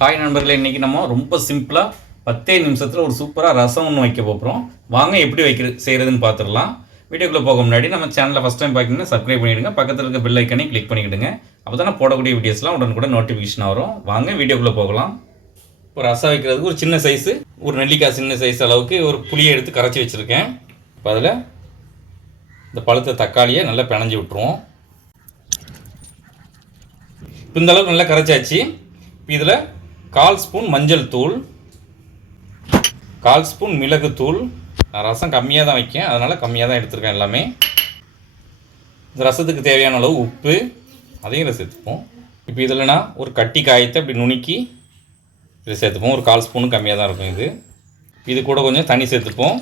Hi நண்பர்களே இன்றைக்கி நம்ம ரொம்ப சிம்பிளாக பத்தே நிமிஷத்தில் ஒரு சூப்பராக ரசம் ஒன்று வைக்க போகிறோம் வாங்க எப்படி வைக்கிறது செய்கிறதுன்னு பார்த்துடலாம் வீடியோக்குள்ளே போக முன்னாடி நம்ம சேனலில் ஃபஸ்ட் டைம் பார்க்கணும்னா சப்ஸ்கிரைப் பண்ணிவிடுங்க பக்கத்தில் இருக்க பெல் ஐக்கனே கிளிக் பண்ணிக்கிடுங்க. அப்போ தான் போடக்கூடிய வீடியோஸ்லாம் உடனுக்குடன் நோட்டிஃபிகேஷன் வரும். வாங்க வீடியோக்குள்ளே போகலாம். இப்போ ரசம் வைக்கிறதுக்கு ஒரு சின்ன சைஸு ஒரு நெல்லிக்காய் சின்ன சைஸ் அளவுக்கு ஒரு புளியை எடுத்து கரைச்சி வச்சுருக்கேன். இப்போ அதில் இந்த பழுத்த தக்காளியை நல்லா பிணைஞ்சு விட்ருவோம் இப்போ இந்த அளவுக்கு நல்லா கரைச்சாச்சு. இப்போ இதில் கால் ஸ்பூன் மஞ்சள் தூள் கால் ஸ்பூன் மிளகு தூள். நான் ரசம் கம்மியாக தான் வைக்கேன். அதனால் கம்மியாக தான் எடுத்திருக்கேன் எல்லாமே. இந்த ரசத்துக்கு தேவையான அளவு உப்பு. அதையும் இதில் சேர்த்துப்போம். இப்போ இதில் நான் ஒரு கட்டி காயத்தை அப்படி நுணுக்கி இதை சேர்த்துப்போம். ஒரு கால் ஸ்பூனும் கம்மியாக தான் இருக்கும் இது. இது கூட கொஞ்சம் தண்ணி சேர்த்துப்போம்.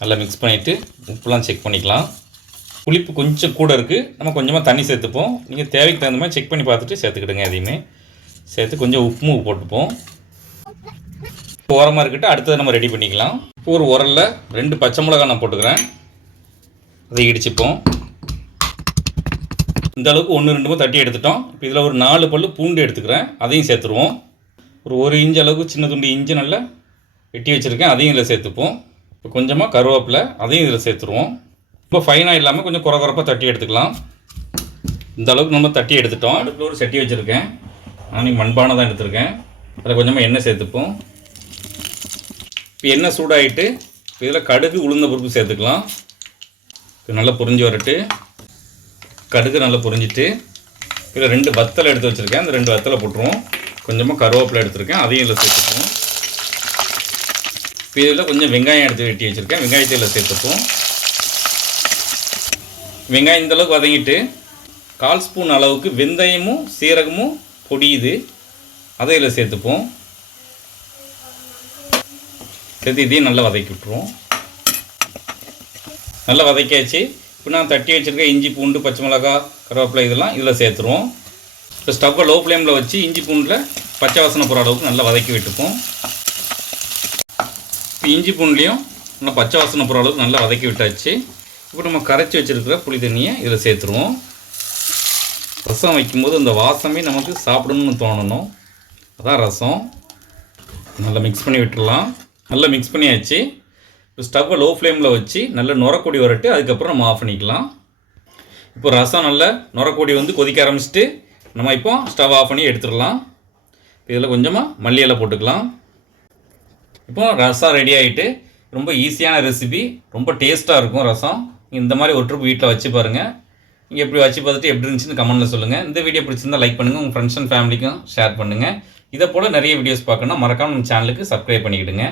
நல்லா மிக்ஸ் பண்ணிவிட்டு உப்புலாம் செக் பண்ணிக்கலாம். புளிப்பு கொஞ்சம் கூட இருக்குது நம்ம கொஞ்சமாக தண்ணி சேர்த்துப்போம். நீங்கள் தேவைக்கு தகுந்த மாதிரி செக் பண்ணி பார்த்துட்டு சேர்த்துக்கிடுங்க எதையுமே. சேர்த்து கொஞ்சம் உப்பும் போட்டுப்போம். இப்போ ஓரமாக இருக்கட்டும் அடுத்ததை நம்ம ரெடி பண்ணிக்கலாம். இப்போ ஒரு உரலில் ரெண்டு பச்சை மிளகாய் நான் போட்டுக்கிறேன். அதை இடிச்சுப்போம். இந்த அளவுக்கு ஒன்று ரெண்டுமோ தட்டி எடுத்துட்டோம். இப்போ இதில் ஒரு நாலு பல் பூண்டு எடுத்துக்கிறேன். அதையும் சேர்த்துருவோம். ஒரு ஒரு இன்ச் அளவுக்கு சின்ன துண்டு இஞ்சி நல்லா வெட்டி வச்சுருக்கேன். அதையும் இதில் சேர்த்துப்போம். இப்போ கொஞ்சமாக கருவேப்பிலை அதையும் இதில் சேர்த்துருவோம். இப்போ ஃபைனாக இல்லாமல் கொஞ்சம் குறை குறப்பாக தட்டி எடுத்துக்கலாம். இந்த அளவுக்கு நம்ம தட்டி எடுத்துட்டோம். அடுப்பில் ஒரு சட்டி வச்சுருக்கேன். நான் மண்பானை தான் எடுத்திருக்கேன். அதில் கொஞ்சமாக எண்ணெய் சேர்த்துப்போம். இப்போ எண்ணெய் சூடாகிட்டு இப்போ இதில் கடுகு உளுந்த பருப்பு சேர்த்துக்கலாம். இது நல்லா புரிஞ்சு வரட்டு. கடுகு நல்லா புரிஞ்சிட்டு இதில் ரெண்டு வத்தலை எடுத்து வச்சுருக்கேன். அந்த ரெண்டு வத்தலை போட்டுருவோம். கொஞ்சமாக கருவேப்பிலை எடுத்திருக்கேன். அதையும் இதில் சேர்த்துப்போம். இப்போ இதில் கொஞ்சம் வெங்காயம் எடுத்து வெட்டி வச்சுருக்கேன். வெங்காயத்தை இதில் சேர்த்துப்போம். வெங்காயம் இந்தளவுக்கு வதங்கிட்டு கால் ஸ்பூன் அளவுக்கு வெந்தயமும் சீரகமும் பொடியுது. அதை இதில் சேர்த்துப்போம். சேர்த்து இதையும் நல்லா வதக்கி விட்ருவோம் நல்லா வதக்கியாச்சு. இப்போ நான் தட்டி வச்சுருக்க இஞ்சி பூண்டு பச்சை மிளகா கருவேப்பிலை இதெல்லாம் இதில் சேர்த்துருவோம். இப்போ ஸ்டவ்வை லோ ஃப்ளேமில் வச்சு இஞ்சி பூண்டில் பச்சை வாசனை போகிற அளவுக்கு நல்லா வதக்கி விட்டுப்போம். இப்போ இஞ்சி பூண்டுலேயும் நல்லா பச்சை வாசனை போகிற அளவுக்கு நல்லா வதக்கி விட்டாச்சு. இப்போ நம்ம கரைச்சி வச்சுருக்கிற புளி தண்ணியை இதில் சேர்த்துருவோம். ரசம் வைக்கும்போது அந்த வாசமே நமக்கு சாப்பிடணும்னு தோணணும். அதான் ரசம். நல்லா மிக்ஸ் பண்ணி விட்டுடலாம். நல்லா மிக்ஸ் பண்ணியாச்சு. இப்போ ஸ்டவ்வை லோ ஃப்ளேமில் வச்சு நல்லா நுரக்கொடி வரட்டு அதுக்கப்புறம் நம்ம ஆஃப் பண்ணிக்கலாம். இப்போ ரசம் நல்லா நுரக்கொடி வந்து கொதிக்க ஆரம்பிச்சிட்டு நம்ம இப்போ ஸ்டவ் ஆஃப் பண்ணி எடுத்துடலாம். இதில் கொஞ்சமாக மல்லி இலை போட்டுக்கலாம். இப்போ ரசம் ரெடி ஆகிட்டு ரொம்ப ஈஸியான ரெசிபி ரொம்ப டேஸ்ட்டாக இருக்கும் ரசம். இந்த மாதிரி ஒரு ட்ரிப் வீட்டில் வச்சு பாருங்கள் நீங்கள் எப்படி வச்சு பார்த்துட்டு எப்படி இருந்துச்சுன்னு கமெண்ட்டில் சொல்லுங்கள் இந்த வீடியோ பிடிச்சிருந்தால் லைக் பண்ணுங்கள் உங்கள் ஃப்ரெண்ட்ஸ் அண்ட் ஃபேமிலிக்கும் ஷேர் பண்ணுங்கள் இதை போல் நிறைய வீடியோஸ் பார்க்கணும்னா மறக்காம நம்ம சேனலுக்கு சப்ஸ்கிரைப் பண்ணிக்கிடுங்க.